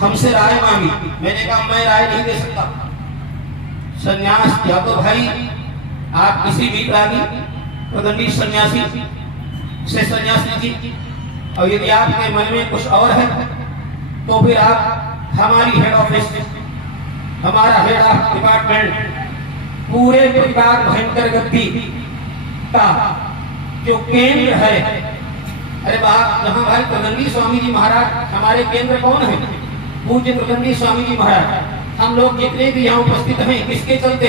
हमसे राय मांगी। मैंने कहा मैं राय नहीं दे सकता। सन्यास या तो भाई आप किसी भी प्राणी प्रदंडी सन्यासी से सन्यास लीजिए, और यदि आपके मन में कुछ और है तो फिर आप हमारी हेड ऑफिस, हमारा हेड ऑफ डिपार्टमेंट, पूरे परिवार भयंकर गद्दी का जो केंद्र है, अरे बाप जहां भाई प्रदंडी स्वामी जी महाराज हमारे केंद्र कौन है? पूज्य प्रदंडी स्वामी जी महाराज। हम लोग जितने भी यहाँ उपस्थित हैं किसके चलते?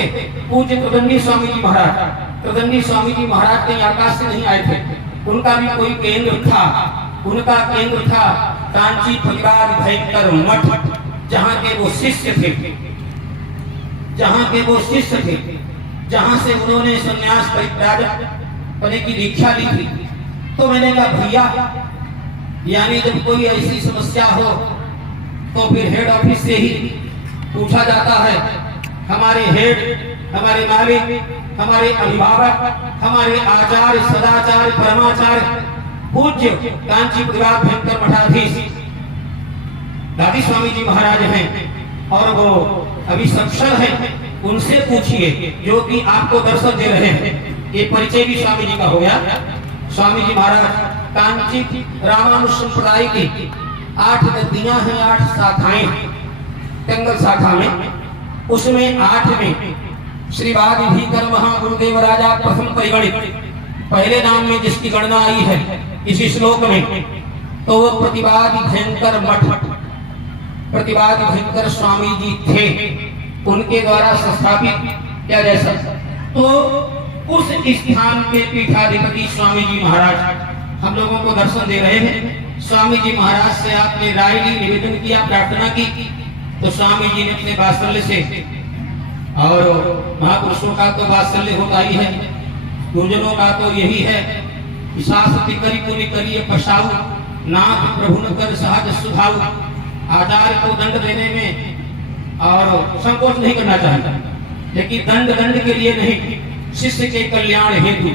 पूज्य प्रदंडी स्वामी जी महाराज। प्रदंडी स्वामी जी महाराज कहीं आकाश से नहीं आए थे, उनका भी कोई केंद्र था। उनका केंद्र था कांची परिवार भयंकर मठ, जहाँ के वो शिष्य थे, जहाँ के वो शिष्य थे, जहाँ से उन्होंने संन्यास परित्याग करने की दीक्षा ली थी। तो मैंने कहा भैया, यानी जब कोई ऐसी समस्या हो तो फिर हेड ऑफिस से ही पूछा जाता है। हमारे हेड, हमारे मालिक, हमारे अभिभावक, हमारे आचार्य सदाचार्य परमाचार्य पूज्य कांची परिवार भयंकर मठाधीश दादी स्वामी जी महाराज हैं, और वो अभी सक्षम हैं। उनसे पूछिए जो कि आपको दर्शन दे रहे हैं। ये परिचय भी स्वामी जी का हो गया। स्वामी जी महाराज कांची रामानुज संप्रदाय की 8 नदियां हैं, 8 शाखाएं कंगल शाखा में। उसमें 8 में श्री वादिधीकर महागुरुदेव राजा प्रथम परिगणित, पहले नाम में जिसकी गणना आई है इसी श्लोक में, तो वो प्रतिवादी भयंकर मठ, प्रतिवादी भयंकर स्वामी जी थे, उनके द्वारा संस्थापित किया जा सकता। तो उस स्थान के पीठाधिपति स्वामी जी महाराज हम लोगों को दर्शन दे रहे हैं। स्वामी जी महाराज से आपने राय ली, निवेदन किया, प्रार्थना की, तो स्वामी जी ने अपने वात्सल्य से, और महापुरुषों का तो वात्सल्य होता ही है, गुरुजनों का तो यही है कि शास्त्र करी पुनि करिए पछाऊ, नाथ प्रभु न कर सहज सुभाऊ। आचार्य को दंड देने में और संकोच नहीं करना चाहिए, लेकिन दंड के लिए नहीं, शिष्य के कल्याण हेतु।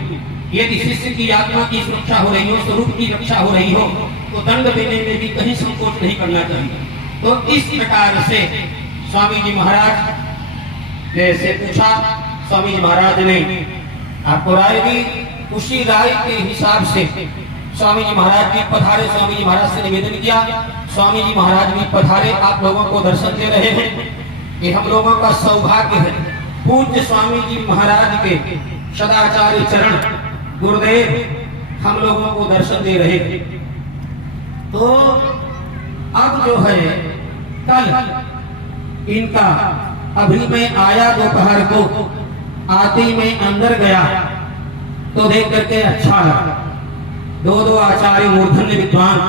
यदि शिष्य की आत्मा की सुरक्षा हो रही हो, स्वरूप की रक्षा हो रही हो, तो दंड देने में भी कहीं संकोच नहीं करना चाहिए। तो इस प्रकार से स्वामी जी महाराज जैसे पूछा, स्वामी जी महाराज ने आपको राय दी, उसी राय के हिसाब से स्वामी जी महाराज भी पधारे। स्वामी जी महाराज से निवेदन किया, स्वामी जी महाराज भी पधारे, आप लोगों को दर्शन दे रहे हैं। ये हम लोगों का सौभाग्य है, पूज्य स्वामी जी महाराज के सदाचार्य चरण गुरुदेव हम लोगों को दर्शन दे रहे हैं। तो अब जो है कल इनका, अभी मैं आया दोपहर को, आते मैं अंदर गया तो देख करके अच्छा लगा। 2 आचार्य मूर्धन्य विद्वान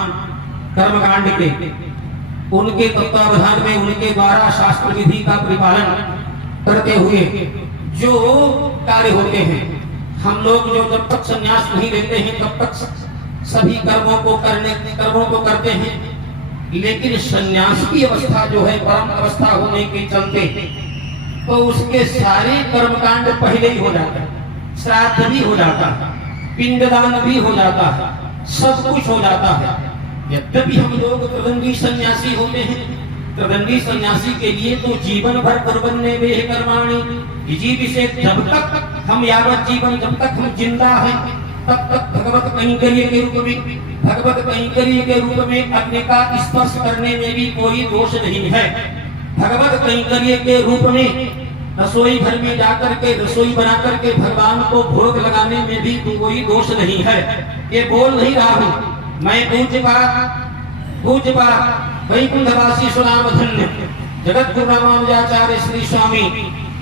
कर्मकांड के, उनके तत्वावधान में, उनके द्वारा शास्त्र विधि का परिपालन करते हुए जो कार्य होते हैं, हम लोग जो जब तक संन्यास नहीं लेते हैं तब तक सभी कर्मों को करते हैं, लेकिन संन्यास की अवस्था जो है परम अवस्था होने के चलते तो उसके सारे कर्मकांड पहले ही हो जाता है, श्राद्ध भी हो जाता है, पिंडदान भी हो जाता है, सब कुछ हो जाता है। यद्यपि हम लोग त्रिदंडी सन्यासी होते हैं, त्रिदंडी सन्यासी के लिए तो जीवन भर कुर्बन्ने वेह कर्माणि, जब तक हम यावत जीवन, जब तक हम जिंदा हैं तब तक भगवत कैंकर्य के रूप में, भगवत कैंकर्य के रूप में अपने का स्पर्श करने में भी कोई दोष नहीं है। भगवत कैंकर्य के रूप में रसोई घर में जाकर के रसोई बना करके भगवान को भोग लगाने में भी कोई दोष नहीं है। ये बोल नहीं रहा हूँ मैं, पूज्यपाद वैकुंठवासी सुनाम धन्य जगत गुरु रामानुजाचार्य श्री स्वामी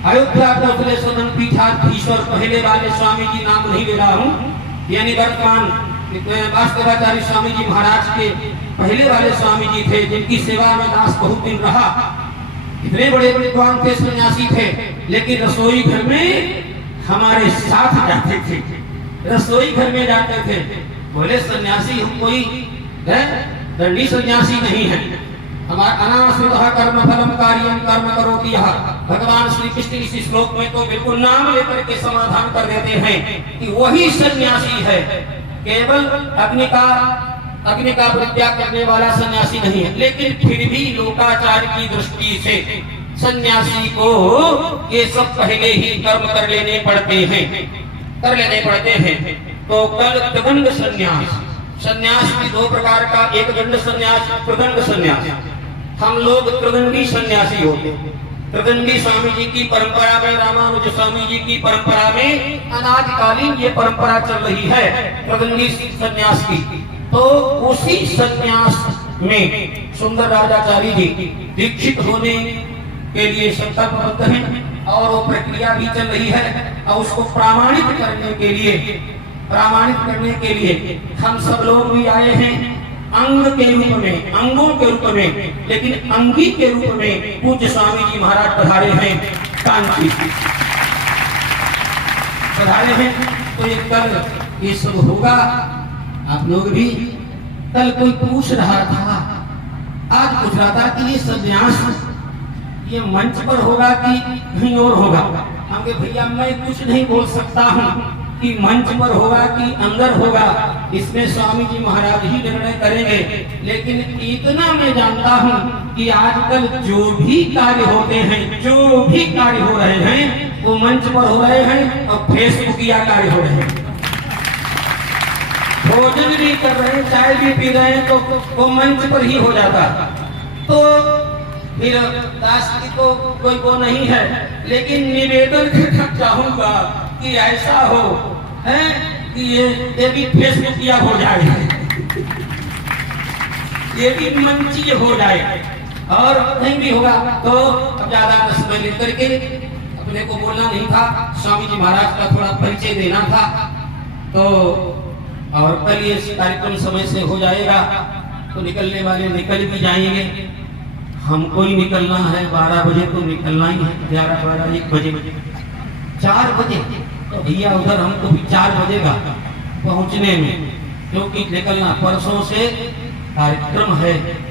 अयोध्या कोसले सदन पीठाधीश्वर पहले वाले स्वामी जी नाम नहीं ले रहा हूँ, यानी वर्तमान वास्तवाचार्य स्वामी जी महाराज के पहले वाले स्वामी जी थे, जिनकी सेवा में दास बहुत दिन रहा। इतने बड़े विद्वान थे, सन्यासी थे, लेकिन रसोई घर में हमारे साथ जाते थे, रसोई घर में जाते थे। बोले सन्यासी हम कोई दंडी सन्यासी नहीं है, हमारा अनाश्रितः कर्म फलम कार्यम कर्म करोति यः। भगवान श्री कृष्ण इस श्लोक में तो बिल्कुल नाम लेकर के समाधान कर देते हैं कि वही सन्यासी है। केवल अग्नि का अग्नि का परित्याग करने वाला सन्यासी नहीं है, लेकिन फिर भी लोकाचार की दृष्टि से सन्यासी को ये सब पहले ही कर्म कर लेने पड़ते हैं। तो कल त्रिदंड सन्यास, सन्यास की दो प्रकार का, एक दंड सन्यास, त्रिदंड सन्यास। हम लोग त्रिदंडी सन्यासी होते हैं। त्रिदंडी स्वामी जी की परंपरा में, रामानुज स्वामी जी की परंपरा में अनादिकालीन ये परंपरा चल रही है त्रिदंडी सन्यास की। तो उसी सन्यास में सुंदर राजाचार्य जी दीक्षित होने के लिए संकल्पबद्ध हैं और वो प्रक्रिया भी चल रही है। और उसको प्रमाणित करने के लिए हम सब लोग भी आए हैं अंग के रूप में, अंगों के रूप में, लेकिन अंगी के रूप में पूज्य स्वामी जी महाराज पधारे हैं कांची पधारे हैं। तो ये कल ये सब होगा। आप लोग भी, कल कोई पूछ रहा था, आज पूछ रहा था कि ये सन्यास ये मंच पर होगा कि कहीं और होगा। हम कहे भैया मैं कुछ नहीं बोल सकता हूँ कि मंच पर होगा कि अंदर होगा, इसमें स्वामी जी महाराज ही निर्णय करेंगे। लेकिन इतना मैं जानता हूँ कि आजकल जो भी कार्य होते हैं, जो भी कार्य हो रहे हैं, वो मंच पर हो रहे हैं और फेसबुकिया कार्य हो रहे हैं। भोजन भी कर रहे हैं, चाय भी पी रहे हैं, तो वो मंच पर ही हो जाता। तो फिर दास जी को कोई वो नहीं है, लेकिन निवेदन करना चाहूंगा कि ऐसा हो है कि ये भी फेसबुकिया हो जाए, ये भी मंची हो जाए और कहीं भी होगा। तो अब ज्यादा समय लेकर के अपने को बोलना नहीं था, स्वामी जी महाराज का थोड़ा परिचय देना था। तो और कल ये कार्यक्रम समय से हो जाएगा, तो निकलने वाले निकल भी जाएंगे। हमको ही निकलना है 12 बजे, तो निकलना ही है 11, 12, 1 बजे, 4 बजे। तो भैया उधर हमको भी 4 बजेगा पहुंचने में, क्योंकि निकलना परसों से कार्यक्रम है।